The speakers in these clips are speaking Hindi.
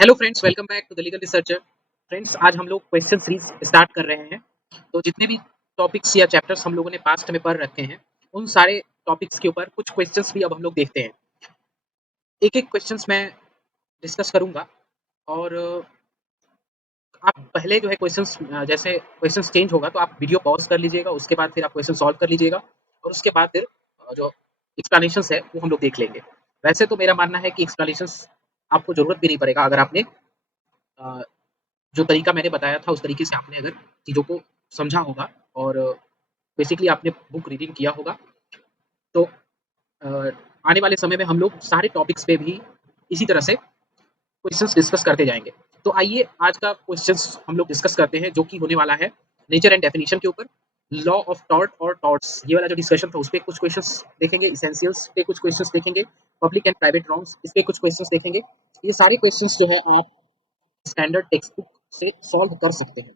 Hello friends, welcome back to the legal researcher. Friends, आज हम लोग क्वेश्चन सीरीज स्टार्ट कर रहे हैं। तो जितने भी टॉपिक्स या चैप्टर्स हम लोगों ने पास्ट में पढ़ रखे हैं, उन सारे टॉपिक्स के ऊपर कुछ क्वेश्चंस भी अब हम लोग देखते हैं। एक-एक क्वेश्चंस मैं डिस्कस करूँगा और आप पहले जो है क्वेश्चंस जैसे क्वेश्चंस चेंज होगा तो आप वीडियो पॉज़ कर लीजिएगा, उसके बाद फिर आप क्वेश्चन सॉल्व कर लीजिएगा और उसके बाद फिर जो एक्सप्लेनेशंस है वो हम लोग देख लेंगे। वैसे तो मेरा मानना है कि एक्सप्लेनेशंस आपको ज़रूरत भी नहीं पड़ेगा अगर आपने अ, जो तरीका मैंने बताया था उस तरीके से आपने अगर चीज़ों को समझा होगा और बेसिकली आपने बुक रीडिंग किया होगा तो अ, आने वाले समय में हम लोग सारे टॉपिक्स पे भी इसी तरह से क्वेश्चंस डिस्कस करते जाएँगे। तो आइए आज का क्वेश्चंस हम लोग डिस्कस करते हैं जो कि होने वाला है नेचर एंड डेफिनिशन के ऊपर, लॉ ऑफ टॉर्ट और टॉर्ट्स ये वाला जो डिस्कशन था उसपे कुछ क्वेश्चंस देखेंगे, एसेंशियल्स पे कुछ क्वेश्चंस देखेंगे, पब्लिक एंड प्राइवेट रॉन्ग्स इस पे कुछ क्वेश्चंस देखेंगे। ये सारे क्वेश्चंस जो है आप स्टैंडर्ड टेक्स्ट बुक से सॉल्व कर सकते हैं।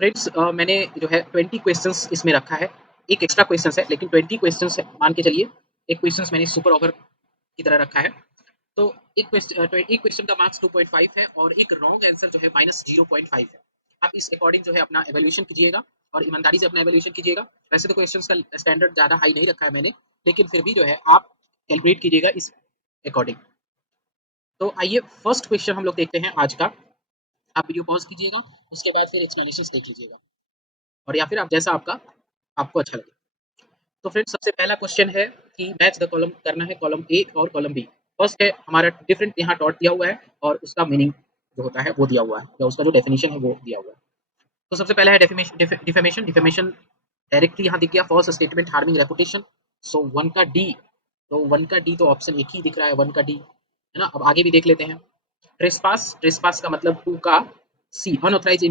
फ्रेंड्स मैंने जो है 20 क्वेश्चंस इसमें रखा है। एक एक्स्ट्रा क्वेश्चंस है लेकिन 20 क्वेश्चंस है मान के चलिए। एक क्वेश्चंस मैंने सुपर ओवर की तरह रखा है। तो एक क्वेश्चन का मार्क्स 2.5 है और एक रॉन्ग आंसर जो है -0.5 है। आप इस अकॉर्डिंग जो है अपना इवैल्यूएशन कीजिएगा और ईमानदारी से अपना इवैल्यूएशन कीजिएगा। वैसे तो क्वेश्चंस का स्टैंडर्ड ज़्यादा हाई नहीं रखा है मैंने, लेकिन फिर भी जो है आप कैलकुलेट कीजिएगा इस अकॉर्डिंग। तो आइए फर्स्ट क्वेश्चन हम लोग देखते हैं आज का। आप वीडियो पॉज़ कीजिएगा, उसके बाद फिर एक्सप्लेनेशंस देख लीजिएगा और या फिर आप जैसा आपको अच्छा लगे। तो फ्रेंड्स सबसे पहला क्वेश्चन है कि मैच द कॉलम करना है कॉलम ए और कॉलम बी। फर्स्ट है हमारा डिफरेंट यहाँ डॉट दिया हुआ है और उसका मीनिंग जो होता है वो दिया हुआ है या उसका जो डेफिनेशन है वो दिया हुआ है। तो सबसे पहला है डिफेमेशन। डिफेमेशन डायरेक्टली यहाँ दिख गया, फॉल्स स्टेटमेंट हार्मिंग रेपुटेशन। सो 1 का डी, तो 1 का डी तो ऑप्शन एक ही दिख रहा है, 1 का डी है ना। अब आगे भी देख लेते हैं। ट्रेसपास, ट्रेसपास का मतलब 2 का C, unauthorised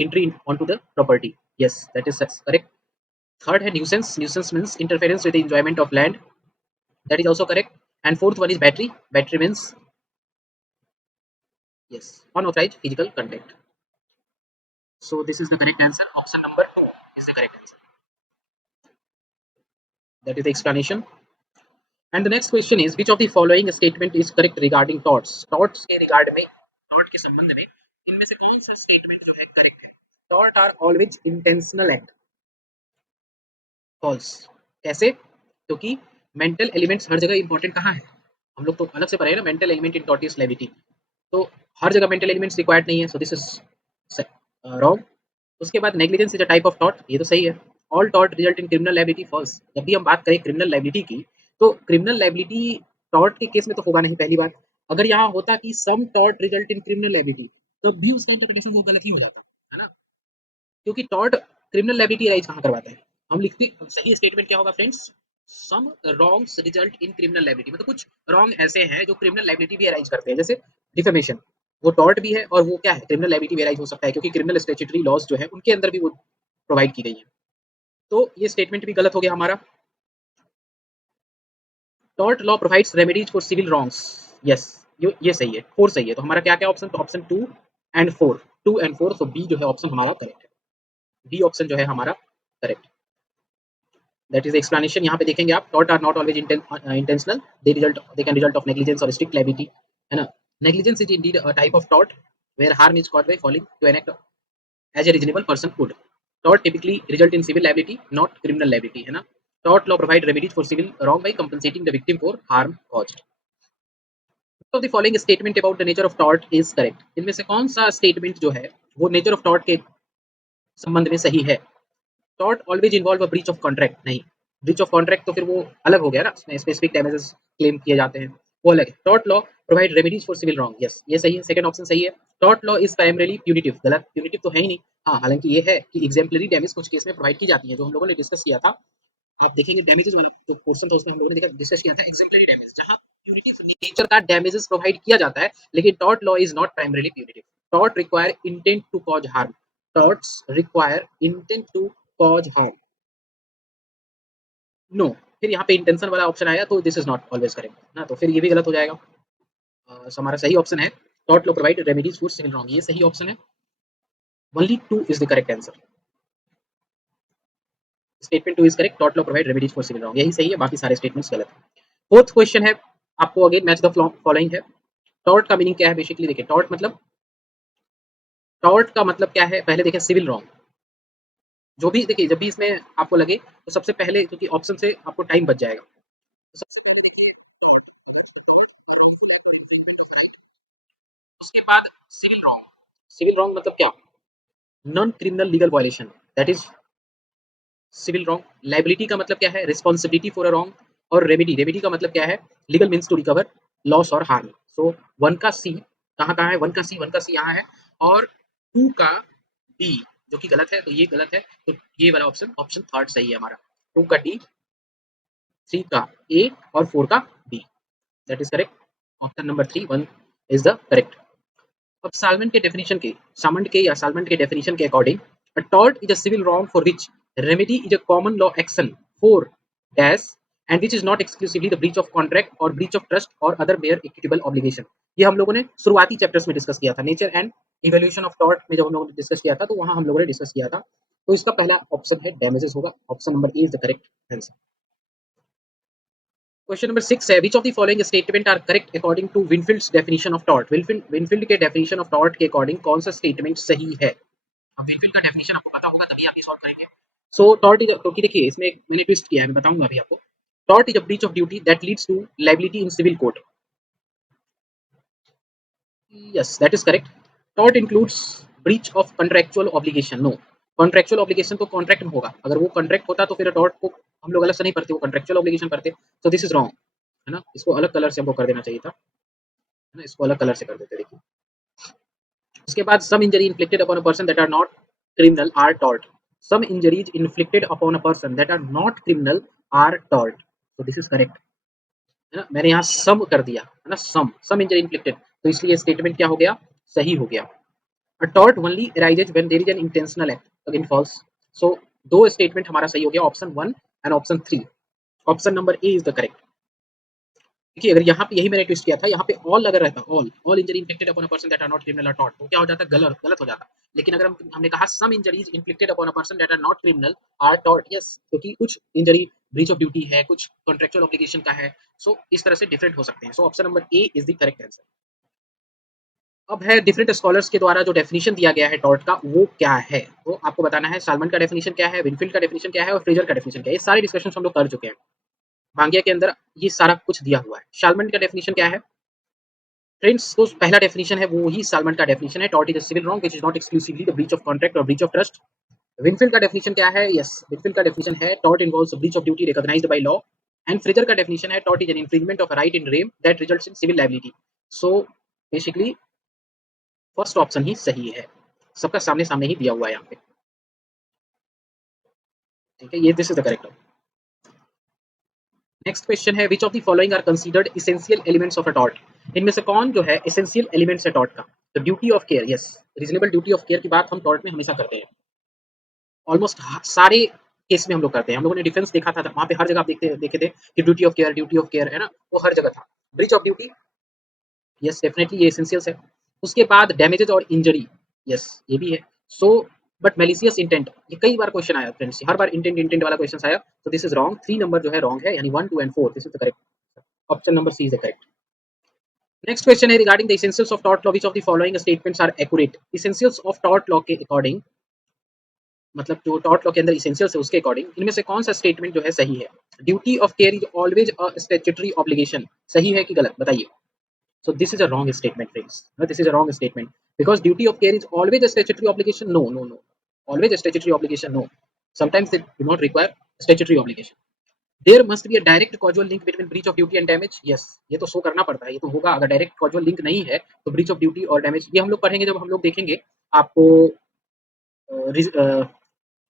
entry onto the property. Yes that is correct. Third है nuisance. Nuisance means interference with the enjoyment of land. That is also correct. And fourth one is battery. Battery means yes, unauthorized physical contact. So this is the correct answer. Option number 2 is the correct answer. That is the explanation. And the next question is which of the following statement is correct regarding torts? Torts के regard में, tort के संबंध में इनमें से कौन सा statement जो है correct है? Tort are always intentional act. False. कैसे? क्योंकि मेंटल एलिमेंट्स हर जगह इंपॉर्टेंट कहाँ है? हम लोग तो अलग से पढ़े हैं ना, मेंटल एलिमेंट इन टॉर्टियस लिबिलिटी। तो हर जगह मेंटल एलिमेंट्स रिक्वायर्ड नहीं है, सो दिस इज रॉन्ग। उसके बाद negligence is a type of tort, ये तो सही है। All tort result in criminal liability, false. जब भी हम बात करें क्रिमिनल लायबिलिटी की, तो क्रिमिनल लायबिलिटी टॉर्ट के केस में तो होगा नहीं, पहली बात। अगर यहाँ होता कि some tort result in criminal liability, तो भी उसका इंटरप्रिटेशन वो गलत ही हो जाता है ना। क्योंकि टॉर्ट क्रिमिनल लायबिलिटी राइज कहाँ करवाता है? हम लिखते सही स्टेटमेंट क्या होगा friends? Some wrongs result in criminal liability, मतलब कुछ रॉन्ग ऐसे हैं जो क्रिमिनल लायबिलिटी भी अराइज करते हैं, जैसे डिफेमेशन। वो टॉर्ट भी है और वो क्या है, क्रिमिनल लायबिलिटी भी अराइज हो सकता है, क्योंकि क्रिमिनल स्टैट्यूटरी लॉज जो है उनके अंदर भी वो प्रोवाइड की गई है। तो ये स्टेटमेंट भी गलत हो गया हमारा। Tort law provides remedies for civil wrongs. Yes, ये सही है, 4 सही है। तो हमारा क्या क्या ऑप्शन? तो option 2 and 4, 2 and 4, so B जो है ऑप्शन हमारा करेक्ट है। बी ऑप्शन जो है हमारा करेक्ट। That is explanation. यहाँ पे देखेंगे आप, tort are not always intentional, they can result of negligence और स्ट्रिक्ट लायबिलिटी, है ना। Negligence is indeed a type of tort where harm is caused by falling to an act as a reasonable person could. Tort typically result in civil liability not criminal liability, है ना। Tort law provide remedies for civil wrong by compensating the victim for harm caused. Of the following statement about the nature of tort is correct. इनमें से कौन सा स्टेटमेंट जो है वो नेचर ऑफ टॉर्ट के संबंध में सही है? Tort always involve a breach of contract, नहीं। ब्रीच ऑफ कॉन्ट्रैक्ट तो फिर वो अलग हो गया ना, उसमें स्पेसिफिक डैमेजेस क्लेम किए जाते हैं, वो अलग है। Tort law provide remedies for civil wrong, yes ये सही है, सेकंड ऑप्शन सही है। Tort law is primarily punitive, गलत, प्यूनिटिव तो है ही नहीं। हाँ, हालांकि ये है कि एग्जाम्पलरी डैमेज कुछ केस में प्रोवाइड की जाती है, जो हम लोगों ने डिस्कस किया था। आप देखेंगे डैमेजेस वाला जो पोर्शन था उसमें हम लोगों ने डिस्कस किया था एग्जाम्पलरी डैमेज, जहाँ प्यूनिटिव नेचर का डैमेजेस प्रोवाइड किया जाता है, लेकिन tort law is not primarily punitive. Tort require intent to cause harm, torts require intent to cause harm, no. फिर यहाँ पे इंटेंशन वाला ऑप्शन आया तो this is not always correct ना, तो फिर ये भी गलत हो जाएगा। हमारा सही ऑप्शन है टॉट law provide remedies for civil wrong, ये सही ऑप्शन है। Only 2 is the correct answer. Statement 2 is correct, टॉट law provide remedies for civil wrong, यही सही है, बाकी सारे स्टेटमेंट्स गलत है। फोर्थ क्वेश्चन है, आपको अगेन मैच द फॉलोइंग है। टॉर्ट का मीनिंग क्या है बेसिकली देखिए, टॉर्ट का मतलब क्या है पहले देखें, सिविल रॉन्ग। जो भी देखिए, जब भी इसमें आपको लगे तो सबसे पहले, क्योंकि ऑप्शन से आपको टाइम बच जाएगा, तो सबसे उसके बाद सिविल रॉन्ग। सिविल रॉन्ग मतलब क्या? Non criminal legal violation, that is civil wrong. Liability का मतलब क्या है? Responsibility for a wrong. और रेमेडी, रेमेडी का मतलब क्या है? Legal means to recover loss और हार्म। सो वन का सी कहाँ कहाँ है? वन का सी यहाँ है, और टू का डी जो कि गलत है, तो ये गलत है, तो ये वाला ऑप्शन, ऑप्शन थर्ड सही है हमारा। टू का डी, थ्री का ए और फोर का B, that is correct. Option number three one is the correct. अब सालमेंट के या सालमेंट के डेफिनेशन के according, a tort is a civil wrong for which remedy is a common law action for dash and which is not exclusively the breach of contract और ब्रीच ऑफ ट्रस्ट और अदर मेयर इक्विटेबल ऑब्लिगेशन। ये हम लोगों ने शुरुआती चैप्टर्स में डिस्कस किया था, nature and evolution of tort में जब हम लोगों ने डिस्कस किया था, तो वहां हम लोगों ने डिस्कस किया था। तो इसका पहला ऑप्शन है डैमेजेस होगा, option number A is the correct answer. Question number 6 है, which of the following statement are correct according to Winfield's definition of tort. Winfield के डेफिनेशन ऑफ टॉर्ट के अकॉर्डिंग कौन सा स्टेटमेंट सही है? अब विनफील्ड का डेफिनेशन आपको पता होगा तभी आप ये सॉल्व करेंगे। सो टॉर्ट इज, क्योंकि देखिए इसमें मैंने ट्विस्ट किया है, मैं बताऊंगा अभी आपको। Tort is a breach of duty that leads to liability in civil court. Yes, that is correct. Tort includes breach of contractual obligation. No, contractual obligation तो कॉन्ट्रैक्ट में होगा, अगर वो कॉन्ट्रैक्ट होता तो फिर टॉर्ट को हम लोग अलग से नहीं पढ़ते, वो कॉन्ट्रेक्चुअल ऑब्लिगेशन पढ़ते। सो दिस इज रॉन्ग, है ना, इसको अलग कलर से हमको कर देना चाहिए था, है ना, इसको अलग कलर से कर देते देखिए। उसके बाद some injury inflicted upon a person that are not criminal or tort. Some injuries inflicted upon a person that are not criminal or tort. तो दिस इज करेक्ट, है ना, मैंने यहाँ सम कर दिया, है ना, सम इंजरी इन्फ्लिक्टेड, तो इसलिए स्टेटमेंट क्या हो गया? सही हो गया। A tort only arises when there is an intentional act, again false. So दो स्टेटमेंट हमारा सही हो गया, option one and option three. Option number A is the correct. देखिए अगर यहाँ पे यही मैंने ट्विस्ट किया था, यहाँ पे ऑल अगर रहता, all injury inflicted upon a person that are not criminal और टॉर्ट, तो क्या हो जाता? गलत गलत हो जाता। लेकिन अगर हमने कहा some injuries inflicted upon a person that are not criminal or tort, yes, क्योंकि कुछ इंजरी ब्रीच ऑफ ड्यूटी है, कुछ कॉन्ट्रेक्चुअल ऑब्लिगेशन का है, सो इस तरह से डिफरेंट हो सकते हैं। सो option number A is the correct answer. अब है डिफरेंट स्कॉलर्स के द्वारा जो डेफिनेशन दिया गया है टॉर्ट का, वो क्या है? तो आपको बताना है सालमन का डेफिनेशन क्या है, विनफील्ड का डेफिनेशन क्या है और फ्रेजर का डेफिनेशन क्या है। ये सारे डिस्कशन हम लोग कर चुके हैं, मांगिया के अंदर ये सारा कुछ दिया हुआ है। सालमन का डेफिनेशन क्या है फ्रेंड्स? तो पहला डेफिनेशन है वो ही सालमन का डेफिनेशन है, tort is a civil wrong which is not exclusively the breach of contract और ब्रीच ऑफ ट्रस्ट। विनफील्ड का डेफिनेशन क्या है? यस, विनफील्ड का डेफिनेशन है tort involves breach of duty recognised by law. And Fraser का डेफिनेशन है tort is an infringement of right in rem that results in civil liability. So basically first option ही सही है, सबका सामने सामने ही दिया हुआ है यहाँ पे, ठीक है, ये this is the correct. Next question है, which of the following are considered essential elements of a tort. इनमें से कौन जो है एसेंशियल एलिमेंट्स है टॉर्ट का? तो duty of care, yes, reasonable duty of care की बात हम टॉर्ट में हमेशा करते हैं, ऑलमोस्ट सारे केस में हम लोग करते हैं। हम लोगों ने डिफेंस देखा था, वहां पे हर जगह आप देखते देखे थे कि ड्यूटी ऑफ केयर है ना, वो हर जगह था। Breach of duty, yes definitely ये एसेंशियल्स है। उसके बाद डैमेजेस और इंजरी, यस ये भी है। सो बट मेलिशियस इंटेंट, ये कई बार क्वेश्चन आया फ्रेंड्स, हर बार इंटेंट इंटेंट वाला क्वेश्चन आया, तो दिस इज रॉन्ग। 3 नंबर जो है रॉन्ग है, यानी 1 2 and 4, this is the correct, option number C is the correct. Next question है, regarding the essentials of tort law which of the following statements are accurate. Essentials of tort law के अकॉर्डिंग, मतलब जो टॉर्ट लॉ के अंदर एसेंशियल्स है उसके अकॉर्डिंग इनमें से कौन सा स्टेटमेंट जो है सही है? Duty of care is always a statutory obligation, सही है कि गलत बताइए? So this is a wrong statement, friends. No, this is a wrong statement because duty of care is always a statutory obligation. No, no, no. Always a statutory obligation. No. Sometimes they do not require statutory obligation. There must be a direct causal link between breach of duty and damage. Yes, ये तो शो करना पड़ता है, ये तो होगा। अगर डायरेक्ट causal link नहीं है तो breach of duty और damage ये हम लोग पढ़ेंगे जब हम लोग देखेंगे आपको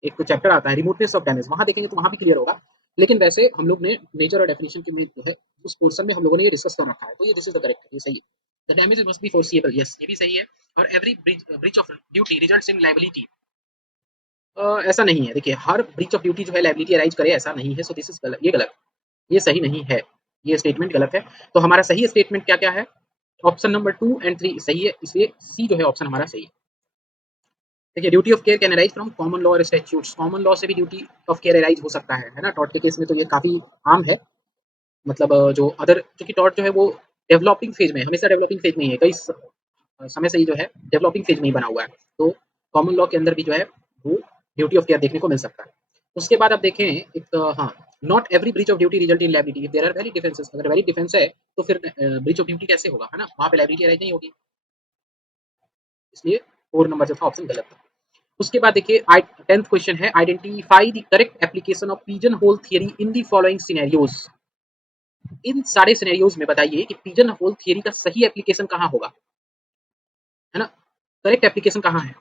एक तो चैप्टर आता है रिमोटनेस ऑफ डैमेज, वहां देखेंगे तो वहां भी क्लियर होगा। लेकिन वैसे हम लोग ने नेचर और डेफिनेशन के में जो है उस पोर्शन में हम लोगों ने ये डिस्कस कर रखा है, तो ये दिस इज द करेक्ट, ये सही है। The damage must be foreseeable, yes ये भी सही है। और every breach of duty results in liability, ऐसा नहीं है। देखिए हर ब्रीच ऑफ ड्यूटी जो है लायबिलिटी अराइज करे, ऐसा नहीं है। सो दिस इज गलत, ये गलत, ये सही नहीं है, ये स्टेटमेंट गलत है। तो हमारा सही स्टेटमेंट क्या क्या है? ऑप्शन नंबर 2 एंड 3 सही है, इसलिए सी जो है ऑप्शन हमारा सही है। देखिए duty of care can arise from common law और स्टैट्यूट्स, कॉमन लॉ से भी ड्यूटी ऑफ केयर अराइज हो सकता है ना, टॉर्ट के केस में तो ये काफी आम है। मतलब जो अदर, क्योंकि टॉर्ट जो है वो डेवलपिंग फेज में, हमेशा डेवलपिंग फेज नहीं है, कई समय से ही जो है डेवलपिंग फेज में ही बना हुआ है। तो कॉमन लॉ के अंदर भी जो है वो ड्यूटी ऑफ केयर देखने को मिल सकता है। उसके बाद आप देखें एक हाँ, not every breach of duty result in liability, if there are valid defences, अगर वैलिड डिफेंस है तो फिर ब्रीच ऑफ ड्यूटी कैसे होगा, है ना? वहाँ पे लायबिलिटी अराइज नहीं होगी, इसलिए 4 नंबर जो था ऑप्शन गलत था। उसके बाद देखिए 10th क्वेश्चन है, identify the correct application of pigeonhole theory in the following scenarios. इन सारे सिनेरियोज में बताइए कि पिजन होल थियरी का सही एप्लीकेशन कहाँ होगा, है ना? करेक्ट एप्लीकेशन कहाँ है?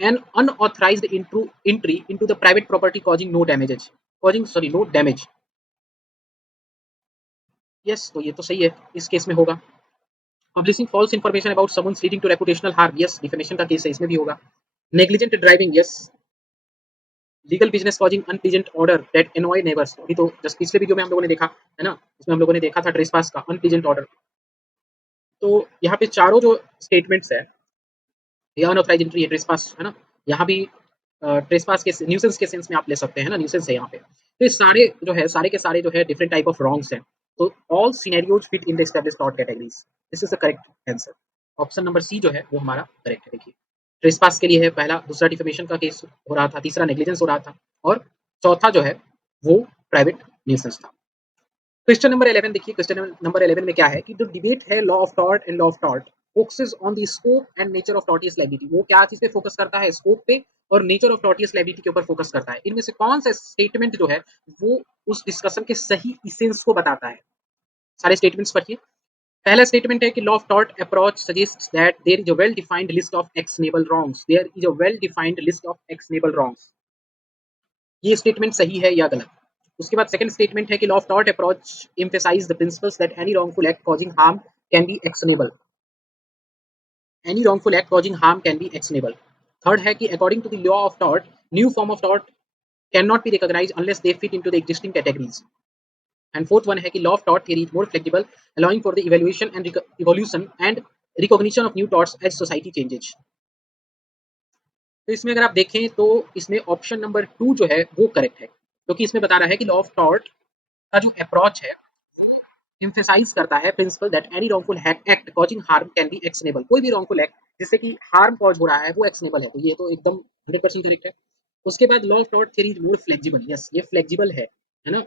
An unauthorised entry into the private property causing no damages, causing sorry no damage. Yes, तो ये तो सही है, इस केस में होगा। Publishing false information about someone leading to reputational harm, yes defamation का केस है, इसमें भी होगा। Negligent driving, yes. Legal business causing unpleasant order that annoy neighbours, अभी तो जस्ट पिछले वीडियो में हम लोगों ने देखा, है ना? इसमें हम लोगों ने देखा था ट्रेसपास का अनप्लीजेंट ऑर्डर। तो यहाँ पे चारों जो स्टेटमेंट्स है, ये अनऑथराइज्ड एंट्री है, ट्रेसपास, है ना? यहाँ भी ट्रेसपास के न्यूसेंस के सेंस में आप ले सकते हैं ना, न्यूसेंस है यहाँ पे। तो ये सारे जो है, सारे के सारे जो है डिफरेंट टाइप ऑफ रॉन्ग्स हैं। तो all scenarios fit in the established thought categories, this is the correct answer. Option number C जो है वो हमारा करेक्ट है। देखिए ट्रेसपास के लिए है पहला, दूसरा डिफेमेशन का केस हो रहा था, तीसरा नेग्लिजेंस हो रहा था, और चौथा जो है वो प्राइवेट न्यूसेंस था। क्वेश्चन नंबर 11 देखिए, क्वेश्चन नंबर 11 में क्या है कि जो डिबेट है law of tort and law of tort focuses on the scope and nature of tortious liability, वो क्या चीज पे फोकस करता है? स्कोप पे और नेचर ऑफ टॉर्टियस लायबिलिटी के ऊपर फोकस करता है। इनमें से कौन सा स्टेटमेंट जो है वो उस डिस्कशन के सही इसेंस को बताता है? सारे स्टेटमेंट्स पढ़िए। पहला स्टेटमेंट है कि law of tort approach suggests that there is a well defined list of actionable wrongs, there is a well defined list of actionable wrongs. ये स्टेटमेंट सही है या गलत? उसके बाद सेकंड स्टेटमेंट है कि law of tort approach emphasise the principles that any wrongful act causing harm can be actionable, any wrongful act causing harm can be actionable. Third है कि according to the law of tort new form of tort can not be recognised unless they fit into the existing categories. And fourth one है कि law of tort theory is more flexible allowing for the evaluation and evolution and recognition of new torts as society changes. तो इसमें अगर आप देखें तो इसमें ऑप्शन नंबर 2 जो है वो करेक्ट है, क्योंकि इसमें बता रहा है कि लॉ ऑफ टॉर्ट का जो अप्रोच है emphasize करता है principal that any wrongful act causing harm can be actionable, कोई भी wrongful एक्ट जिससे कि हार्म कॉज हो रहा है वो एक्शनेबल है। तो ये तो एकदम 100% करेक्ट है। उसके बाद law of tort theory is more flexible, yes ये फ्लेक्सिबल है ना?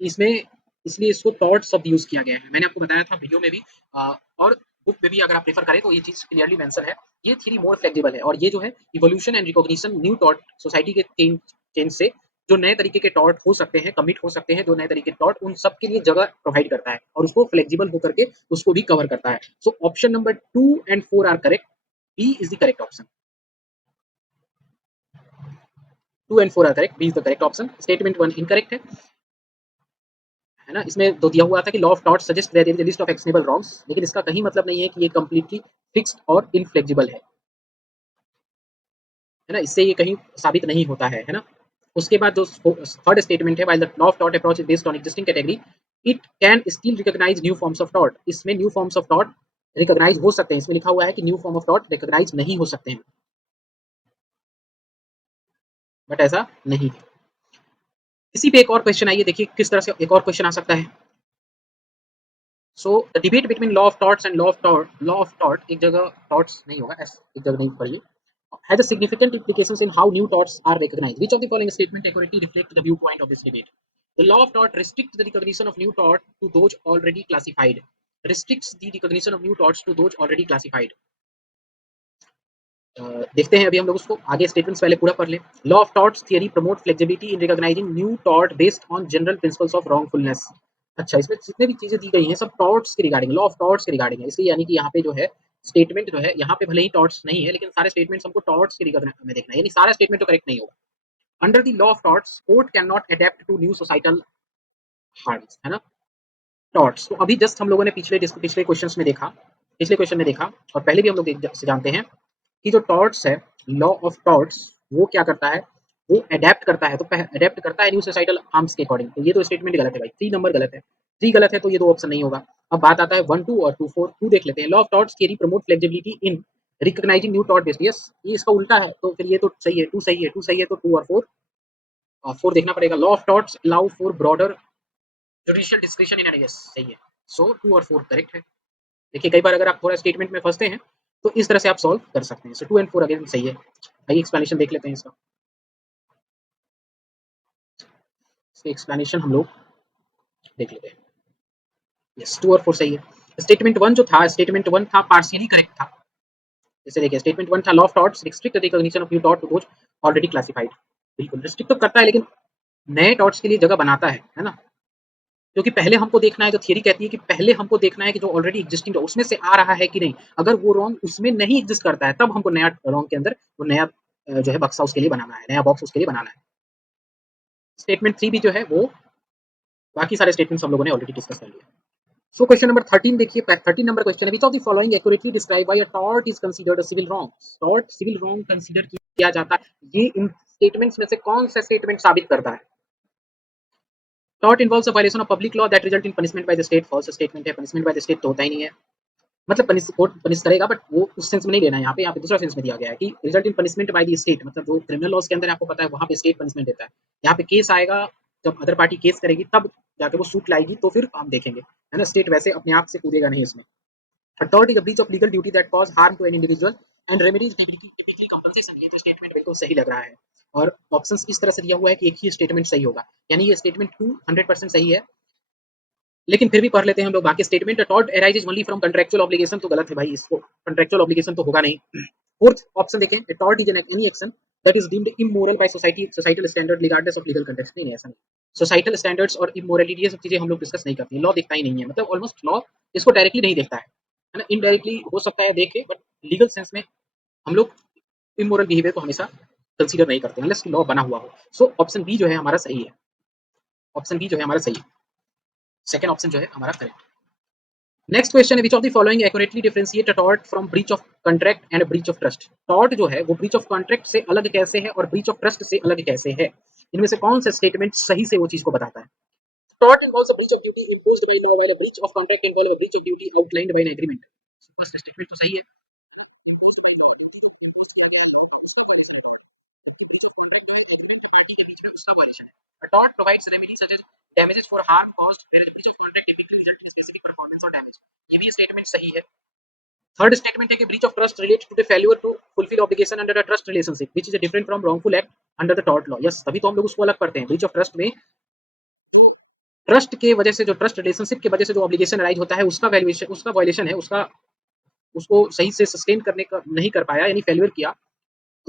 इसमें इसलिए इसको टॉर्ट शब्द यूज किया गया है, मैंने आपको बताया था वीडियो में भी और बुक में भी अगर आप प्रेफर करें तो ये चीज क्लियरली मेंशन है। ये थ्योरी मोर फ्लेक्सिबल है, और ये जो है evolution and recognition new tort society के चेंज से जो नए तरीके के टॉर्ट हो सकते हैं, कमिट हो सकते हैं, जो नए तरीके के टॉर्ट, उन सब के लिए जगह प्रोवाइड करता है और उसको फ्लेक्सिबल होकर के उसको भी कवर करता है। So option number 2 and 4 are correct, B is the correct option. 2 and 4 are correct, B is the correct option. Statement 1 incorrect है ना? इसमें तो दिया हुआ था कि law of tort suggest that there is a list of actionable wrongs, लेकिन इसका कहीं मतलब नहीं है कि ये कंप्लीटली फिक्स्ड और इनफ्लेक्सिबल है ना? इससे ये कहीं साबित नहीं होता है ना? उसके बाद जो थर्ड स्टेटमेंट है, while the law of tort approach is based on existing category, it can still recognize new forms of tort, इसमें new forms of tort recognize हो सकते हैं। इसमें लिखा हुआ है कि new form of tort recognize नहीं हो सकते हैं, बट ऐसा नहीं है। इसी पे एक और क्वेश्चन आइए, देखिए किस तरह से एक और क्वेश्चन आ सकता है। So the debate between law of torts and law of tort, एक जगह टॉर्ट्स नहीं होगा, एक जगह नहीं पढ़िए, has a significant implications in how new torts are recognized. Which of the following statement accurately reflect the viewpoint of this debate? The law of tort restricts the recognition of new tort to those already classified. Restricts the recognition of new torts to those already classified. देखते हैं अभी हम लोग उसको आगे स्टेटमेंट्स पहले पूरा पढ़ लें। Law of torts theory promote flexibility in recognizing new tort based on general principles of wrongfulness. अच्छा, इसमें जितने भी चीजें दी गई हैं सब टॉर्ट्स के रिगार्डिंग, लॉ ऑफ टॉर्ट्स के रिगार्डिंग है, इसलिए यानी कि यहाँ पे जो है स्टेटमेंट जो है, यहाँ पे भले ही टॉर्ट्स नहीं है लेकिन सारे स्टेटमेंट्स हमको टॉर्ट्स के रिगार्डिंग में देखना है, यानी सारा स्टेटमेंट तो करेक्ट नहीं होगा। Under the law of torts court can not adapt to new societal harms, है ना? टॉर्ट्स तो अभी जस्ट हम लोगों ने पिछले क्वेश्चंस में देखा, पिछले क्वेश्चन में देखा, और पहले भी हम लोग जानते हैं कि जो टॉर्ट्स है, लॉ ऑफ टॉर्ट्स वो क्या करता है, वो अडेप्ट करता है, तो अडेप्ट करता है न्यू सोसाइटल हार्म्स के अकॉर्डिंग। तो ये तो स्टेटमेंट गलत है भाई, 3 नंबर गलत है, 3 गलत है, तो ये दो ऑप्शन नहीं होगा। अब बात आता है 1 2 और 2 4, 2 देख लेते हैं। Law of torts theory promote flexibility in recognizing new tort based, yes ये इसका उल्टा है, तो फिर ये तो सही है, 2 सही है, 2 सही है, तो 2 और 4 4 देखना पड़ेगा। Law of torts allow for broader judicial discretion in an, yes सही है, सो 2 और 4 करेक्ट है। देखिए कई बार अगर आप थोड़ा स्टेटमेंट में फँसते हैं, तो इस तरह से आप सॉल्व कर सकते हैं। सो 2 एंड 4 अगेन सही है। आइए एक्सप्लेनेशन देख लेते हैं इसका। इसकी एक्सप्लेनेशन हम लोग देख लेते हैं। यस 2 और 4 सही है। स्टेटमेंट 1 जो था, स्टेटमेंट 1 था पार्शियली करेक्ट था। जैसे देखिए स्टेटमेंट 1 था law of torts restrict the recognition of new टॉट टू दोज़ ऑलरेडी क्लासिफाइड। बिल्कुल रिस्ट्रिक्ट तो करता है लेकिन नए टॉट्स के लिए जगह बनाता है ना? क्योंकि पहले हमको देखना है, जो थियरी कहती है कि पहले हमको देखना है कि जो ऑलरेडी एग्जिस्टिंग है उसमें से आ रहा है कि नहीं। अगर वो रॉन्ग उसमें नहीं एग्जिस्ट करता है तब हमको नया रॉन्ग के अंदर वो नया जो है बक्सा उसके लिए बनाना है, नया बॉक्स उसके लिए बनाना है। स्टेटमेंट 3 भी जो है वो बाकी सारे स्टेटमेंट्स हम लोगों ने ऑलरेडी डिस्कस कर लिया। सो क्वेश्चन नंबर 13 देखिए 13 नंबर क्वेश्चन है, which of the following accurately describe why a tort is considered a civil wrong. Tort civil wrong consider किया जाता है। ये इन स्टेटमेंट्स में से कौन सा स्टेटमेंट साबित करता है? Tort involves a violation of public law that result in punishment by the state. False statement है, पनिशमेंट बाय द स्टेट तो होता ही नहीं है। मतलब कोर्ट पनिश करेगा बट वो उस सेंस में नहीं लेना है। यहाँ पे दूसरा सेंस में दिया गया है कि result in punishment by the state, मतलब जो क्रिमिनल लॉज के अंदर आपको पता है वहाँ पे स्टेट पनिशमेंट देता है। यहाँ पे केस आएगा, जब अदर पार्टी केस करेगी तब जाके वो सूट लाएगी तो फिर हम देखेंगे, है ना। स्टेट वैसे अपने आप से कूदेगा नहीं इसमें। Third is a breach of legal duty that cause harm to an individual and remedies typically compensation. ये तो स्टेटमेंट बिल्कुल सही लग रहा है और ऑप्शंस इस तरह से दिया हुआ है कि एक ही स्टेटमेंट सही होगा, यानी ये स्टेटमेंट 2 100% सही है। लेकिन फिर भी पढ़ लेते हैं हम लोग बाकी statement. Tort arises only from contractual obligation, तो गलत है भाई, इसको कॉन्ट्रेक्चुअल ऑब्लिगेशन तो होगा नहीं। फोर्थ ऑप्शन देखें, tort is an any action that is deemed immoral by society societal standard regardless of legal context. नहीं ऐसा नहीं। सोसाइटल स्टैंडर्ड्स और इमोरलिटी ये सब चीजें हम लोग डिस्कस नहीं करते हैं, लॉ देखता ही नहीं है, मतलब ऑलमोस्ट लॉ इसको डायरेक्टली नहीं देखता है ना, इनडायरेक्टली हो सकता है देखे बट लीगल सेंस में हम लोग इमोरल बिहेवियर को हमेशा कंसीडर नहीं करते अनलेस लॉ बना हुआ हो। सो ऑप्शन बी जो है हमारा सही है। ऑप्शन बी जो है हमारा सही है। सेकंड ऑप्शन जो है हमारा करेक्ट। नेक्स्ट क्वेश्चन है, which of the following accurately differentiate a tort from breach of contract and breach of trust. Tort जो है वो ब्रीच ऑफ कॉन्ट्रैक्ट से अलग कैसे है और ब्रीच ऑफ ट्रस्ट से अलग कैसे है? इनमें से कौन सा स्टेटमेंट सही से वो चीज को बताता है? Tort involves a breach of duty imposed by law while a breach of contract involve a breach of duty outlined by an agreement. First statement तो सही है। उसका वायलेशन है। A tort provides remedies such as damages for harm caused whereas breach of contract typically result in specific performance or damage। ये भी स्टेटमेंट सही है। थर्ड स्टेटमेंट है कि breach of trust relates to the failure to fulfil obligation under the trust relationship which is different from wrongful act under the tort law. Yes, तभी तो हम लोग उसको अलग करते हैं। ब्रीच ऑफ ट्रस्ट में ट्रस्ट के वजह से जो ट्रस्ट रिलेशनशिप की वजह से जो ऑब्लिगेशन अराइज होता है उसका वैल्यूएशन, उसका वायलेशन है, उसका उसको सही से सस्टेन करने का नहीं कर पाया यानी फेल्योर किया,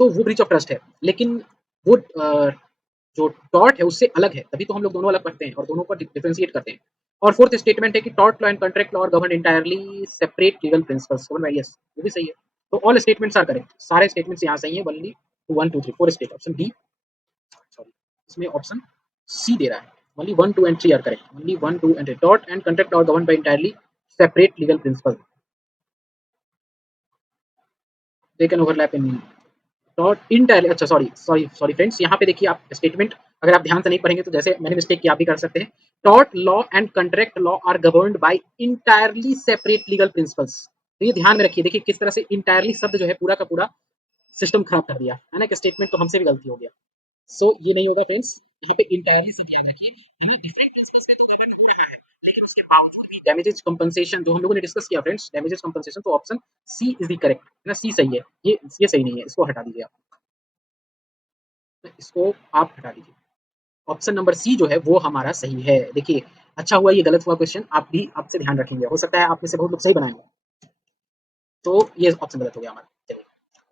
तो वो ब्रीच ऑफ ट्रस्ट है। लेकिन वो जो टॉर्ट है उससे अलग है, तभी तो हम लोग दोनों अलग करते हैं और दोनों को डिफरेंशिएट करते हैं। और फोर्थ स्टेटमेंट है कि tort law and contract law are govern entirely separate legal principles. Yes, वो भी सही है। तो ऑल स्टेटमेंट्स आर करेक्ट, सारे स्टेटमेंट्स यहाँ सही है। Only 1 2 3 4 state option B, sorry इसमें ऑप्शन सी दे रहा है। Only 1 2 and 3 are correct. Only 1 2 and 3। Tort and contract law are govern by entirely separate legal principle, they can overlap in dot entirely. अच्छा सॉरी सॉरी सॉरी फ्रेंड्स, यहाँ पे देखिए आप स्टेटमेंट अगर आप ध्यान से नहीं पढ़ेंगे तो जैसे मैंने मिस्टेक किया आप भी कर सकते हैं। Tort law and contract law are governed by entirely separate legal principles. तो ये ध्यान में रखिए, देखिए किस तरह से इंटायरली शब्द जो है पूरा का पूरा सिस्टम खराब कर दिया है ना, कि स्टेटमेंट तो हमसे भी गलती हो गया। सो ये नहीं होगा फ्रेंड्स, यहाँ पे इंटायरली से ध्यान रखिए। हमें डिफरेंट प्रिंसिपल्स में तो जगह नहीं रखा है, लेकिन उसके बावजूद भी डैमेजेस कंपनसेशन जो हम लोगों ने डिस्कस किया फ्रेंड्स, डैमेजेस कंपनसेशन, तो option C is the correct है ना, सी सही है। ये सही नहीं है, इसको हटा दीजिए आप, तो इसको आप हटा दीजिए। ऑप्शन नंबर सी जो है वो हमारा सही है। देखिए अच्छा हुआ ये गलत हुआ क्वेश्चन, आप भी आपसे ध्यान रखेंगे, हो सकता है आप में से बहुत लोग सही बनाए हों। तो ये ऑप्शन गलत हो गया हमारा। चलिए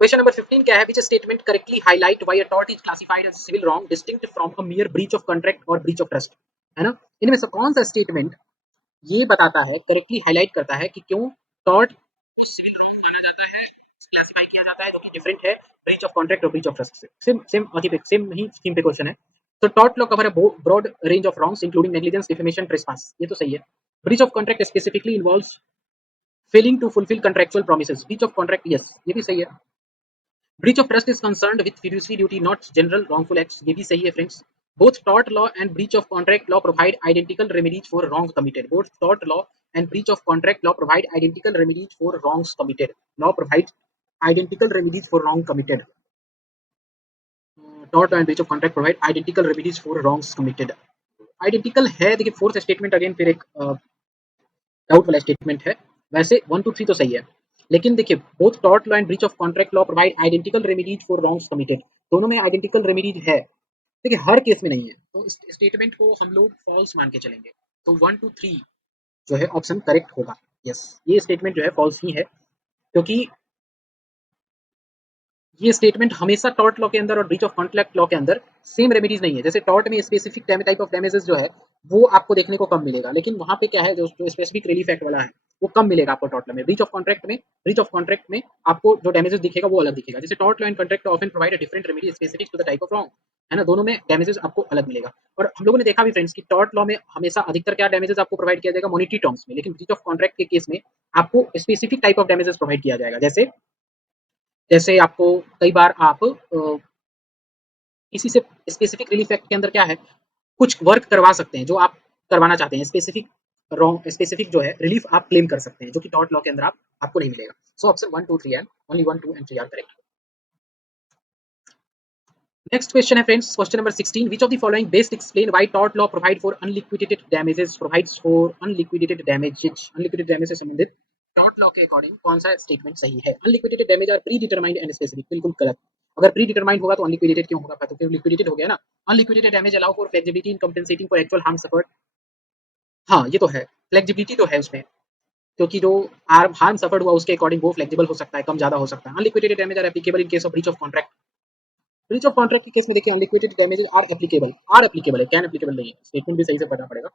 क्वेश्चन नंबर 15 क्या है, which statement correctly highlight why a tort is classified as civil wrong distinct from a mere breach of contract और ब्रीच ऑफ ट्रस्ट, है ना। इनमें से कौन सा स्टेटमेंट ये बताता है, करेक्टली हाईलाइट करता है कि क्यों टॉर्ट सिविल रॉन्ग माना जाता है, क्लासिफाई किया जाता है, जो कि डिफरेंट है ब्रीच ऑफ कॉन्ट्रैक्ट और ब्रीच ऑफ ट्रस्ट से। सेम सेम सेम ही थीम पे क्वेश्चन है। तो tort law cover a broad range of wrongs including negligence, defamation, trespass. ये तो सही है। Breach of contract specifically involves failing to fulfill contractual promises. Breach of contract, yes ये भी सही है। Breach of trust is concerned with fiduciary duty not general wrongful acts। ये भी सही है friends. Both tort law and breach of contract law provide identical remedies for wrongs committed। both tort law and breach of contract law provide identical remedies for wrongs committed। law provides identical remedies for wrong committed। tort and breach of contract provide identical remedies for wrongs committed। Identical है, देखिए फोर्थ स्टेटमेंट अगेन फिर एक डाउट वाला स्टेटमेंट है। वैसे 1 टू 3 तो सही है, लेकिन देखिए both tort law and breach of contract law provide identical remedies for wrongs committed, दोनों में आइडेंटिकल रेमेडीज है, देखिए हर केस में नहीं है, तो इस स्टेटमेंट को हम लोग फॉल्स मान के चलेंगे, तो 1 टू 3 जो है ऑप्शन करेक्ट होगा। यस, ये स्टेटमेंट जो है फॉल्स ही है, क्योंकि ये स्टेटमेंट हमेशा टॉर्ट लॉ के अंदर और ब्रीच ऑफ कॉन्ट्रैक्ट लॉ के अंदर सेम रेमेडीज नहीं है। जैसे टॉर्ट में स्पेसिफिक टाइप ऑफ डैमेजेस जो है वो आपको देखने को कम मिलेगा, लेकिन वहां पे क्या है, जो स्पेसिफिक रिलीफ एक्ट वाला है वो कम मिलेगा आपको टॉर्ट लॉ में। ब्रीच ऑफ कॉन्ट्रैक्ट में आपको जो डैमेजेस दिखेगा वो अलग दिखेगा। जैसे tort law and contract often provide a different remedy specific to the type of wrong, है ना, दोनों में डैमेजेस आपको अलग मिलेगा। और हम लोगों ने देखा भी फ्रेंड्स कि टॉर्ट लॉ में हमेशा अधिकतर क्या डैमेजेस आपको प्रोवाइड किया जाएगा, मॉनिटरी टर्म्स में, लेकिन ब्रीच ऑफ कॉन्ट्रैक्ट के केस में आपको specific type of damages provide किया जाएगा। जैसे जैसे आपको कई बार आप किसी से स्पेसिफिक रिलीफ एक्ट के अंदर क्या है, कुछ वर्क करवा सकते हैं जो आप करवाना चाहते हैं, स्पेसिफिक जो है रिलीफ आप क्लेम कर सकते हैं, जो कि टॉर्ट लॉ के अंदर आपको नहीं मिलेगा। So option 1 2 3 and only 1 2 and 3 are correct. Next question है friends, question number 16, which of the following best explain why tort law provides for unliquidated damages से संबंधित टॉर्ट लॉ के अकॉर्डिंग कौन सा स्टेटमेंट सही है। Unliquidated damage are pre determined and specific, बिल्कुल गलत। अगर प्री डिटरमाइंड होगा तो अनलिक्विडेटेड क्यों होगा, तो फिर लिक्विडेटेड हो गया ना। Unliquidated damage allow for flexibility in compensating for actual harm suffered, हाँ ये तो है, फ्लेक्सिबिलिटी तो है उसमें, क्योंकि जो हार्म सफर्ड हुआ उसके अकॉर्डिंग वो फ्लेक्सिबल हो सकता है, कम ज्यादा हो सकता है। Unliquidated damage are applicable in case of breach of contract, breach of contract के केस में देखिए अनलिक्विडेटेड डैमेज आर एप्लीकेबल है, कैन एप्लीकेबल नहीं है, स्टेटमेंट भी सही से पढ़ना पड़ेगा।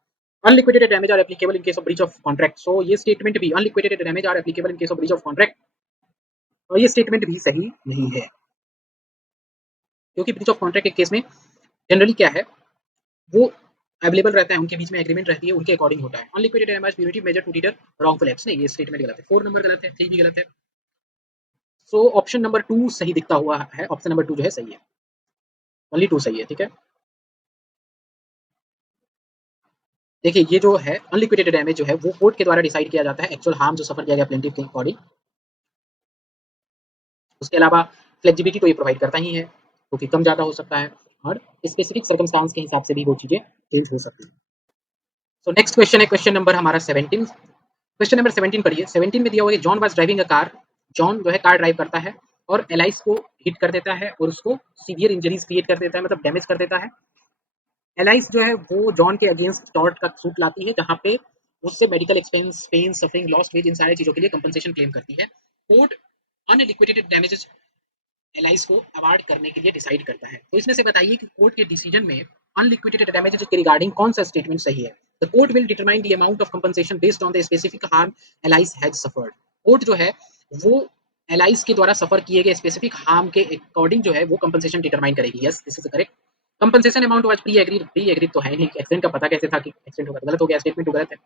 Unliquidated damage are applicable in case of breach of contract, so ये स्टेटमेंट भी unliquidated damage are applicable in case of breach of contract, और ये स्टेटमेंट भी सही नहीं है, क्योंकि ब्रीच ऑफ कॉन्ट्रैक्ट के केस में जनरली क्या है, वो अवेलेबल रहता है, उनके बीच में एग्रीमेंट रहती है, उनके अकॉर्डिंग होता है। Unliquidated damage punitive measure to deter wrongful acts, नहीं ये स्टेटमेंट गलत है, 4 नंबर गलत है, 3 भी गलत है। सो ऑप्शन नंबर 2 सही दिखता हुआ है, ऑप्शन नंबर 2 जो है सही है, ओनली 2 सही है, ठीक है। देखिए ये जो है अनलिक्विडेटेड डैमेज जो है वो कोर्ट के द्वारा डिसाइड किया जाता है, एक्चुअल हार्म जो सफर किया गया प्लेंटिफ के अकॉर्डिंग। उसके अलावा फ्लेक्सिबिलिटी तो ये प्रोवाइड करता ही है, क्योंकि कम ज़्यादा हो सकता है, और स्पेसिफिक सर्कमस्टांस के हिसाब से भी वो चीज़ें चेंज हो सकती हैं। सो नेक्स्ट क्वेश्चन है क्वेश्चन नंबर हमारा 17, क्वेश्चन नंबर 17 पढ़िए। 17 में दिया हुआ है John was driving a car, John जो है कार ड्राइव करता है और एलाइस को हिट कर देता है और उसको सीवियर इंजरीज क्रिएट कर देता है, मतलब डैमेज कर देता है। एलाइस जो है वो जॉन के अगेंस्ट टॉर्ट का सूट लाती है, जहाँ पे उससे medical expense, pain, suffering, lost wage, इन सारी चीजों के लिए कंपनसेशन क्लेम करती है। कोर्ट अनलिक्विडेटेड डैमेजेस एलाइस को अवार्ड करने के लिए डिसाइड करता है। तो इसमें से बताइए कि कोर्ट के डिसीजन में अनलिक्विडेटेड डैमेजेस के रिगार्डिंग कौन सा स्टेटमेंट सही है। The court will determine the amount of compensation based on the specific harm alias has suffered, court जो है वो एलाइस के द्वारा सफर किए गए स्पेसिफिक हार्म के अकॉर्डिंग जो है वो कंपनसेशन डिटरमाइन करेगी। Yes, this is correct. Compensation amount was pre agreed तो है नहीं, एक्सीडेंट का पता कैसे था कि एक्सीडेंट होगा, गलत हो गया, स्टेटमेंट तो गलत है।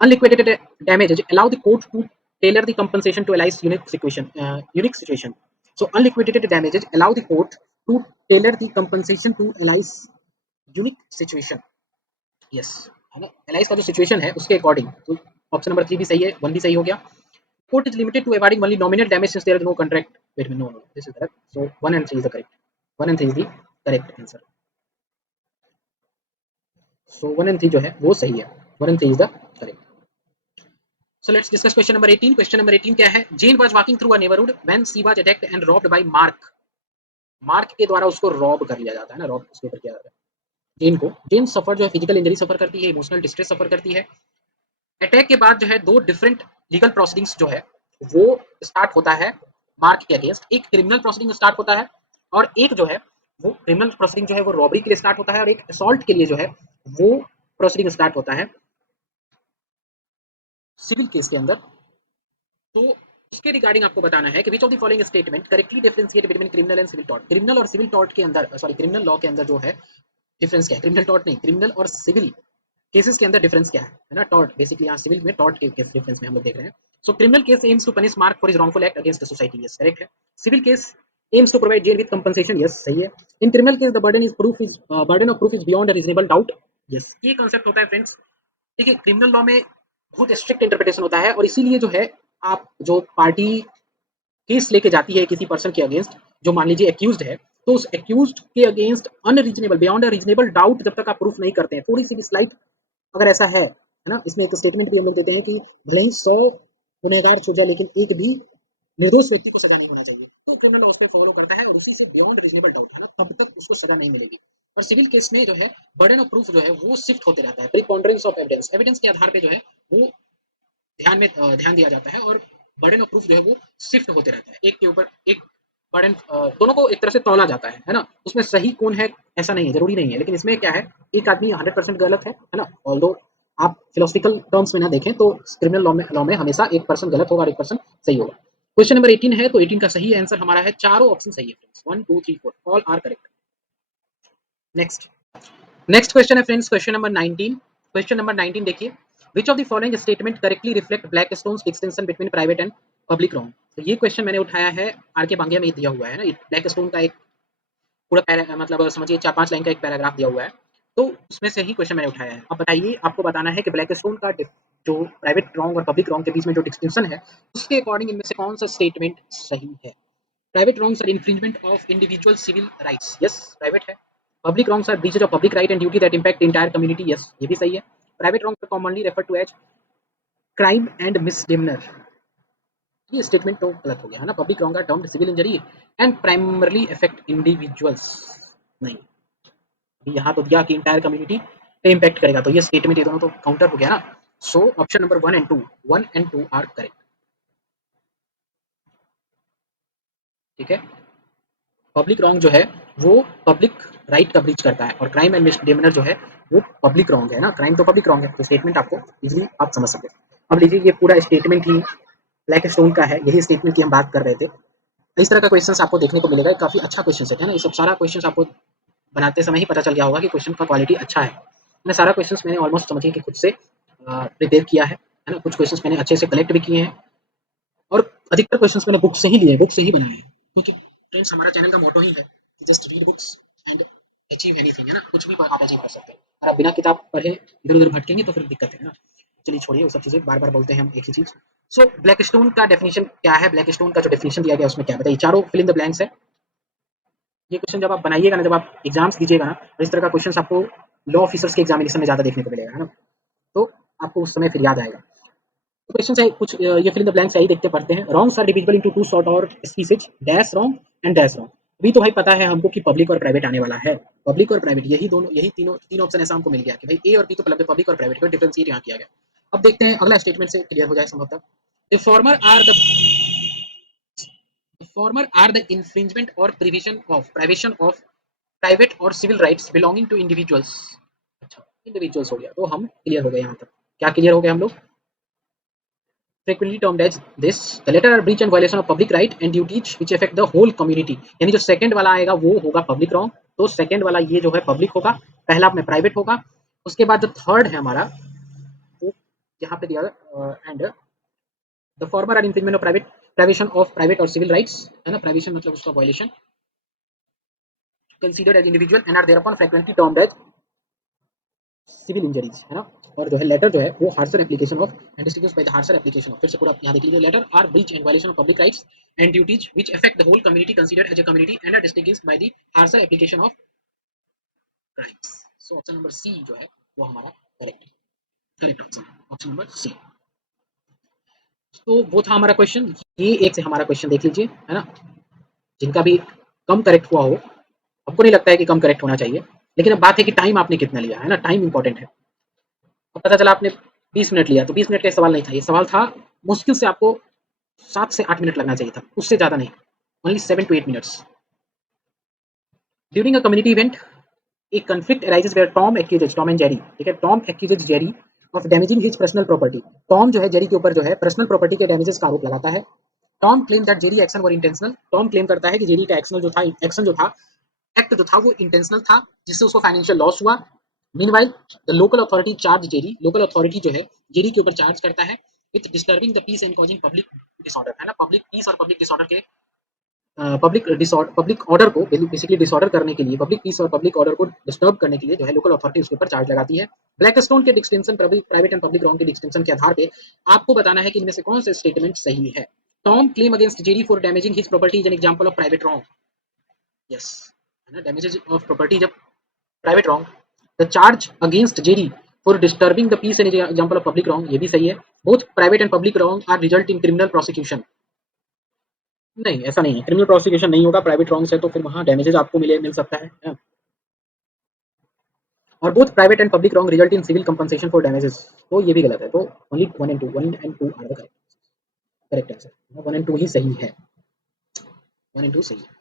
Unliquidated damages allow the court to tailor the compensation to alice unique situation, so unliquidated damages allow the court to tailor the compensation to Eli's unique situation. Yes, है ना, एलाइस का जो सिचुएशन है उसके अकॉर्डिंग। तो ऑप्शन नंबर 3 भी सही है, 1 भी सही हो गया। Court is limited to awarding only nominal damage since there is no contract, wait no no this is correct, so 1 and 3 is the correct, 1 and 3 is the correct answer. So 1 and 3 जो है वो सही है, 1 and 3 is the correct. So let's discuss question number 18. Question number 18 क्या है? Jane was walking through a neighborhood when she was attacked and robbed by Mark. Mark के द्वारा उसको रॉब कर लिया जाता है ना, रॉब उसके ऊपर किया जाता है जेन को। जेन सफर जो है फिजिकल इंजरी सफर करती है, इमोशनल डिस्ट्रेस सफर करती है। अटैक के बाद जो है दो डिफरेंट लीगल प्रोसीडिंग्स जो है वो स्टार्ट होता है मार्क के अगेंस्ट। एक क्रिमिनल प्रोसीडिंग स्टार्ट होता है और एक जो है वो क्रिमिनल प्रोसीडिंग जो है वो रॉबरी के लिए स्टार्ट होता है, और एक असॉल्ट के लिए जो है वो प्रोसीडिंग स्टार्ट होता है सिविल केस के अंदर। तो इसके रिगार्डिंग आपको बताना है कि which of the following statement correctly differentiate between criminal and civil tort. Criminal और सिविल टॉर्ट के अंदर, सॉरी क्रिमिनल लॉ के अंदर जो है डिफरेंस क्या है, क्रिमिनल टॉर्ट नहीं, क्रिमिनल और सिविल केसेस के अंदर डिफरेंस क्या है ना, टॉर्ट बेसिकली यहाँ सिविल में, टॉर्ट के केस डिफरेंस में हम लोग देख रहे हैं। So criminal case aims to punish Mark for his wrongful act against the society, yes correct है। Civil case aims to provide jail with compensation, yes सही है। In criminal case the burden of proof is beyond a reasonable doubt, yes ये कांसेप्ट होता है फ्रेंड्स। देखिए क्रिमिनल लॉ में बहुत स्ट्रिक्ट इंटरप्रिटेशन होता है, और इसीलिए जो है आप जो पार्टी केस लेके जाती है किसी पर्सन के अगेंस्ट, जो मान लीजिए एक्यूज्ड है, तो उस एक्यूज्ड के against unreasonable, beyond a reasonable doubt जब तक आप प्रूफ नहीं करते हैं, थोड़ी सी भी स्लाइट अगर ऐसा है ना, इसमें एक स्टेटमेंट भी हम लोग देते हैं कि भले ही 100 गुनहगार छूट जाए लेकिन एक भी निर्दोष व्यक्ति को सजा नहीं होना चाहिए, तो क्रिमिनल लॉज पे फॉलो करता है और उसी से बियॉन्ड रीजनेबल डाउट है ना, तब तक उसको सजा नहीं मिलेगी। और सिविल केस में जो है बर्डन ऑफ प्रूफ जो है वो शिफ्ट होते रहता है, प्रीपोंडरेंस ऑफ एविडेंस, एविडेंस के आधार पे जो है वो ध्यान दिया जाता है और बर्डन ऑफ प्रूफ जो है वो शिफ्ट होते रहता है, एक के ऊपर एक बर्डन, दोनों को एक तरह से तौला जाता है ना, उसमें सही कौन है ऐसा नहीं है, जरूरी नहीं है, लेकिन इसमें क्या है, एक आदमी 100% गलत है ना, ऑल्दो आप फिलोसफिकल टर्म्स में ना देखें तो क्रिमिनल लॉ में हमेशा 1% गलत होगा और 1% सही होगा। क्वेश्चन नंबर 18 है, तो 18 का सही आंसर हमारा है, चारों ऑप्शन सही है friends, 1 2 3 4 all are correct. Next next question है friends, question number 19। Question number 19 देखिए, which of the following statement correctly reflect Blackstone's distinction between private and public wrong। तो ये क्वेश्चन मैंने उठाया है, आर के बांगिया में दिया हुआ है ना, ब्लैकस्टोन का एक पूरा मतलब समझिए 4-5 लाइन का एक पैराग्राफ दिया हुआ है, तो उसमें से ही क्वेश्चन मैंने उठाया है। अब बताइए, आपको बताना है कि ब्लैकस्टोन का जो प्राइवेट रॉन्ग और पब्लिक रॉन्ग के बीच में जो डिस्टिंक्शन है, उसके अकॉर्डिंग इनमें से कौन सा स्टेटमेंट सही है। Private wrongs are infringement of individual civil rights, yes private है। public wrongs are breaches of public right and duty that impact the entire community, yes ये भी सही है। Private wrongs are commonly referred to as crime and misdemeanor, ये स्टेटमेंट तो गलत हो गया है ना। Public wrong are termed civil injury and primarily affect individuals, नहीं, यहाँ तो दिया कि इंटायर कम्युनिटी पे इम्पैक्ट करेगा, तो ये स्टेटमेंट ये दोनों तो काउंटर हो गया ना। So option number 1 and 2 are correct, ठीक है। पब्लिक रॉन्ग जो है वो पब्लिक राइट का ब्रीच करता है और क्राइम एंड मिसडिमिनर जो है वो पब्लिक रॉन्ग है ना, क्राइम तो पब्लिक रॉन्ग है, तो स्टेटमेंट आपको इजीली आप समझ सकते हैं। अब लीजिए, ये पूरा स्टेटमेंट ही ब्लैक स्टोन का है, यही स्टेटमेंट की हम बात कर रहे थे। इस तरह का क्वेश्चन आपको देखने को मिलेगा, काफी अच्छा क्वेश्चन सेट है ना, ये सब सारा क्वेश्चन आपको बनाते समय ही पता चल गया होगा कि क्वेश्चन का क्वालिटी अच्छा है। मैंने सारा क्वेश्चन मैंने ऑलमोस्ट समझिए कि खुद से प्रिपेयर किया है ना, कुछ क्वेश्चन मैंने अच्छे से कलेक्ट भी किए हैं और अधिकतर क्वेश्चंस मैंने बुक से ही लिए, बुक से ही बनाए हैं, क्योंकि फ्रेंड्स हमारा चैनल का मोटो ही है कि just read books and achieve anything, है ना, कुछ भी आप अचीव कर सकते हैं। और आप बिना किताब पढ़े इधर उधर भटकेंगे तो फिर दिक्कत है ना। चलिए छोड़िए वो सब चीज़ें, बार बार बोलते हैं हम एक ही चीज़। सो ब्लैक स्टोन का डेफिनेशन क्या है, ब्लैक स्टोन का जो डेफिनेशन दिया गया उसमें क्या बताइए, चारों फिल इन द ब्लैंक्स है। ये क्वेश्चन जब आप बनाइएगा ना, जब आप एग्जाम्स दीजिएगा ना, तो इस तरह का क्वेश्चन आपको लॉ ऑफिसर्स के एग्जामिनेशन में ज़्यादा देखने को मिलेगा, है ना, तो आपको उस समय फिर याद आएगा। क्वेश्चन है कुछ, ये फिल इन द ब्लैंक्स यही देखते पढ़ते हैं। Wrongs are divisible into two sort और species, dash wrong and dash wrong. अभी तो भाई पता है हमको कि पब्लिक और प्राइवेट आने वाला है, पब्लिक और प्राइवेट यही दोनों, यही तीन ऑप्शन ऐसा हमको मिल गया कि भाई ए और बी तो पब्लिक और प्राइवेट का डिफरेंशिएट यहाँ किया गया। अब देखते हैं अगला स्टेटमेंट से क्लियर हो जाए संभवतः। The former are the infringement और provision of privation of private और civil rights belonging to individuals. अच्छा इंडिविजुअल्स हो गया, तो हम क्लियर हो गए यहाँ तक। क्या क्लियर हो गए हम लोग, frequently termed as this, the latter are breach and violation of public right and duties which affect the whole community। यानी जो सेकंड वाला आएगा वो होगा पब्लिक रॉन्ग, तो सेकंड वाला ये जो है पब्लिक होगा, पहला में प्राइवेट होगा। उसके बाद जो थर्ड है हमारा वो यहाँ पे दिया and the former are infringement of private, privation of private और सिविल राइट्स, है ना, प्राइवेशन मतलब उसका violation, considered as individual and are thereupon frequently termed as civil injuries, है ना। और जो है लेटर जो है वो harsher application of and distinguished by the harsher application of, फिर से पूरा यहाँ देख लीजिए, latter are breach and violation of public rights and duties which affect the whole community considered as a community and are distinguished by the harsher application of crimes. So option number C जो है वो हमारा correct correct option, option number C. तो वो था हमारा क्वेश्चन, ये एक से हमारा क्वेश्चन देख लीजिए, है ना, जिनका भी कम करेक्ट हुआ हो, हमको नहीं लगता है कि कम करेक्ट होना चाहिए, लेकिन अब बात है कि टाइम आपने कितना लिया, है ना, टाइम इंपॉर्टेंट है। अब पता चला आपने 20 मिनट लिया, तो 20 मिनट का सवाल नहीं था, ये सवाल था मुश्किल से आपको 7 से 8 मिनट लगना चाहिए था, उससे ज़्यादा नहीं, only 7 to 8 minutes. During a community event a conflict arises where Tom accuses, Tom and Jerry, ठीक है, Tom accuses Jerry of damaging his personal property. Tom जो है जेरी के ऊपर जो है पर्सनल प्रॉपर्टी के डैमेजेस का आरोप लगाता है। Tom claim that Jerry action were intentional, Tom claim करता है कि जेरी का एक्शन जो था एक्ट जो था वो इंटेंशनल था, जिससे उसको फाइनेंशियल लॉस हुआ। Meanwhile the local authority charge Jerry, local authority जो है जेरी के ऊपर चार्ज करता है with disturbing the peace and causing public disorder, है ना, पब्लिक पीस और पब्लिक डिसऑर्डर के पब्लिक ऑर्डर को बेसिकली डिसऑर्डर करने के लिए, पब्लिक पीस और पब्लिक ऑर्डर को डिस्टर्ब करने के लिए जो है लोकल अथॉरिटी उसके ऊपर चार्ज लगाती है। ब्लैकस्टोन के distinction private and public wrong के डिस्टिंक्शन के आधार पे आपको बताना है कि इनमें से कौन सा स्टेटमेंट सही है। Tom claim against Jerry for damaging his property is an example of private wrong, yes, है ना, डैमेजेस ऑफ प्रॉपर्टी जब private wrong. The charge against Jerry for disturbing the peace an example of public wrong, ये भी सही है। Both private and public wrong are result in criminal prosecution. नहीं, ऐसा नहीं है, क्रिमिनल प्रोसिक्यूशन नहीं होगा प्राइवेट रॉन्ग से, तो फिर वहाँ डैमेजेस आपको मिल सकता है। और both private and public wrong result in civil compensation for damages, तो ये भी गलत है। तो only 1 and 2, 1 and 2 are the correct answer. 1 and 2 ही सही है, 1 एंड 2 सही है।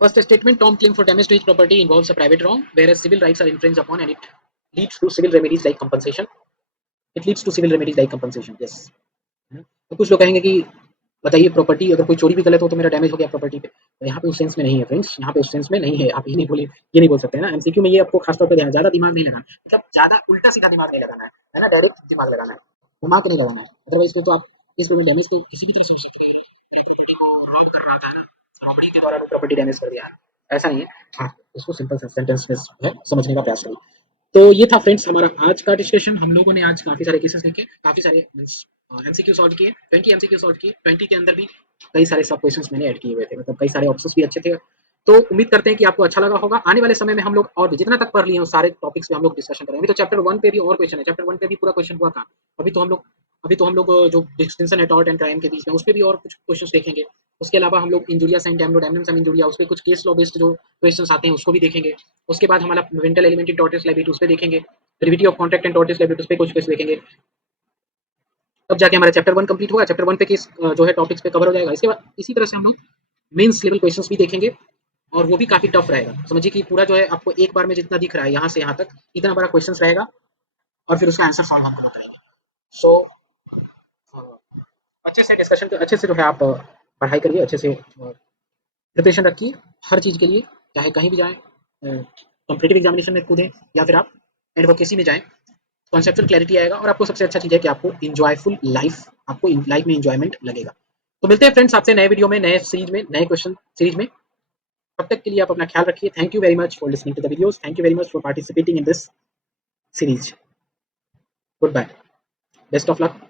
First statement, Tom claim for damage to his property involves a private wrong, whereas civil rights are infringed upon and it leads to civil remedies like compensation. It leads to civil remedies like compensation. Yes. तो कुछ लोग कहेंगे कि बताइए प्रॉपर्टी अगर कोई चोरी भी गलत हो तो मेरा डैमेज हो गया प्रॉपर्टी पे, तो यहाँ पे उस सेंस में नहीं है फ्रेंड्स, यहाँ पे उस सेंस में नहीं है। आप ये नहीं बोलिए, ये नहीं बोल सकते ना एमसीक्यू में, ये आपको खासतौर पर ध्यान, ज्यादा दिमाग नहीं लगाना, मतलब ज्यादा उल्टा सीधा दिमाग नहीं लगाना है ना, डायरेक्ट दिमाग लगाना है, दिमाग नहीं लगाना है। अदरवाइज तो आप इस डैमेज को किसी भी तरह से प्रॉपर्टी के द्वारा प्रॉपर्टी डैमेज कर दिया है, ऐसा नहीं है। हाँ, इसको सिंपल सेंटेंस में है समझने का प्रयास करिए। तो ये था फ्रेंड्स हमारा आज का डिस्कशन। हम लोगों ने आज काफी सारे केसेस देखे, काफी सारे एमसीक्यू सॉल्व किए, 20 एमसीक्यू सॉल्व किए, 20 के अंदर भी कई सारे सब क्वेश्चंस मैंने ऐड किए हुए थे, मतलब कई सारे ऑप्शंस भी अच्छे थे। तो उम्मीद करते हैं कि आपको अच्छा लगा होगा। आने वाले समय में हम लोग और भी जितना तक पढ़ लिए उस सारे टॉपिक्स पे हम लोग डिस्कशन करेंगे। अभी तो चैप्टर 1 पे भी और क्वेश्चन है, चैप्टर 1 पे भी पूरा क्वेश्चन हुआ था। अभी तो हम लोग जो डिस्टिंक्शन है टॉर्ट एंड क्राइम के बीच में, उस पे भी और कुछ क्वेश्चंस देखेंगे। उसके अलावा हम लोग injuria sine damnum sine injuria, उस पे कुछ केस लॉ बेस्ड जो क्वेश्चंस आते हैं उसको भी देखेंगे। उसके बाद हमारा mental element in tortious liability उस पे देखेंगे, privity of contract and tortious liability उस पे कुछ केस देखेंगे। तब जाके हमारा चैप्टर 1 कंप्लीट होगा, चैप्टर 1 पे केस जो है टॉपिक्स पे कवर हो जाएगा। इसके बाद इसी तरह से हम लोग मेंस लेवल क्वेश्चंस भी देखेंगे और वो भी काफी टफ रहेगा। समझिए कि पूरा जो है आपको एक बार में जितना दिख रहा है यहाँ से यहाँ तक इतना बड़ा क्वेश्चंस रहेगा और फिर उसका आंसर सॉल्व हम लोग करेंगे। सो अच्छे से डिस्कशन, अच्छे से जो है आप पढ़ाई करिए, अच्छे से प्रिपरेशन रखिए हर चीज़ के लिए, चाहे कहीं भी जाएँ, कॉम्पिटिटिव एग्जामिनेशन में कूदें या फिर आप एडवोकेसी में जाएँ, कॉन्सेप्चुअल क्लैरिटी आएगा और आपको सबसे अच्छा चीज़ है कि आपको एन्जॉयफुल लाइफ, आपको लाइफ में एन्जॉयमेंट लगेगा। तो मिलते हैं फ्रेंड्स आपसे नए वीडियो में, नए सीरीज में, नए क्वेश्चन सीरीज में। तब तक के लिए आप अपना ख्याल रखिए। Thank you very much for listening to the videos, thank you very much for participating in this series. Goodbye, best of luck.